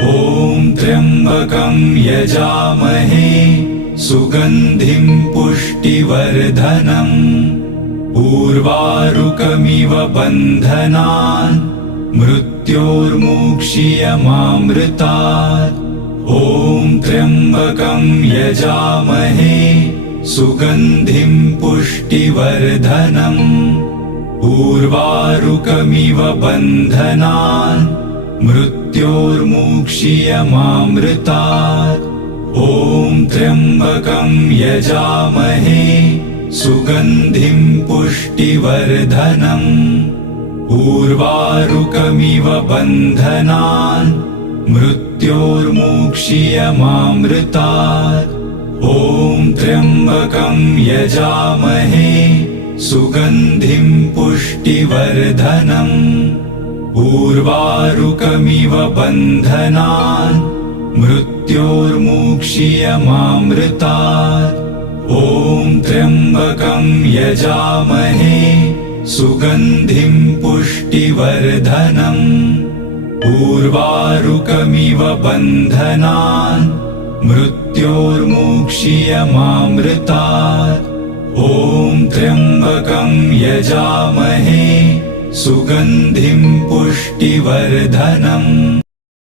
ॐ त्र्यम्बकं यजामहे सुगन्धिं पुष्टिवर्धनम् उर्वारुकमिव बन्धनान् मृत्योर्मुक्षीयमामृतात्। ॐ त्र्यम्बकं यजामहे सुगन्धिं पुष्टिवर्धनम् उर्वारुकमिव बन्धनान् मृत्योर्मुक्षीयमामृतात्। ॐ त्र्यम्बकं यजामहे सुगन्धिं पुष्टिवर्धनम् उर्वारुकमिव बन्धनान् मृत्योर्मुक्षीयमामृतात्। ॐ त्र्यम्बकं यजामहे सुगन्धिं पुष्टिवर्धनम् उर्वारुकमिव बन्धनान् मृत्योर्मुक्षीयमामृतात्। ॐ त्र्यम्बकं यजामहे सुगन्धिं पुष्टिवर्धनम् उर्वारुकमिव बन्धनान् मृत्योर्मुक्षीयमामृतात्। ॐ त्र्यम्बकं यजामहे सुगन्धिं पुष्टिवर्धनम्